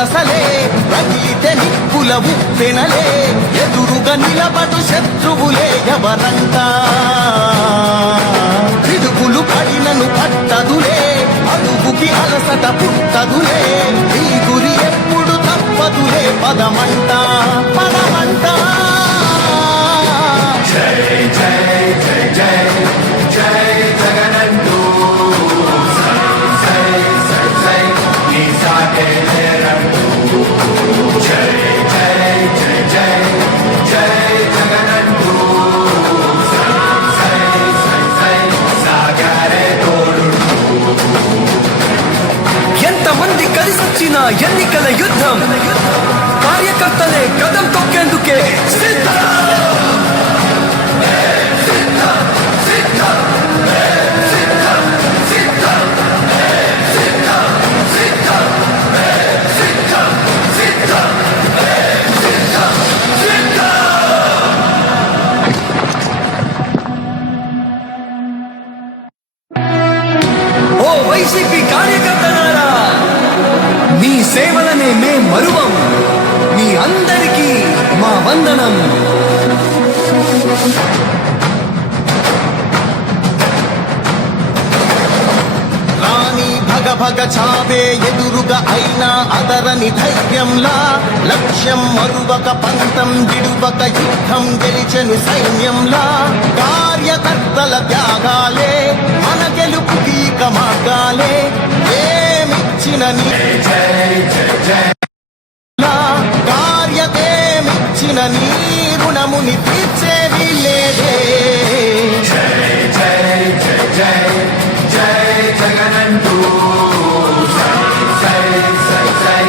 దశలే రగిలితే నిప్పుల ఉప్పెనలే ఎదురుగా నిలబడు శత్రువులే ఎవరంతా పిడుగులు పడినను పట్టదులే ఎన్నికల యుద్ధం. కార్యకర్తలే కదం తొక్కేందుకే సిద్ధం. వైసీపీ కార్యకర్త మీ సేవలనే మే మరువం. మీ అందరికీ మా వందనం. భగ చావే ఎదురుగా అయినా అదరని ధైర్యంలా లక్ష్యం మరువక పంతం విడువక యుద్ధం గెలిచెను సైన్యంలా కార్యకర్తల త్యాగాలే మన గెలుపు మార్గాలే మార్గాలే ఏమిచ్చిన నీ లా నీ రుణముని తీర్చేది లేదే. జగనంటూ సై సై సై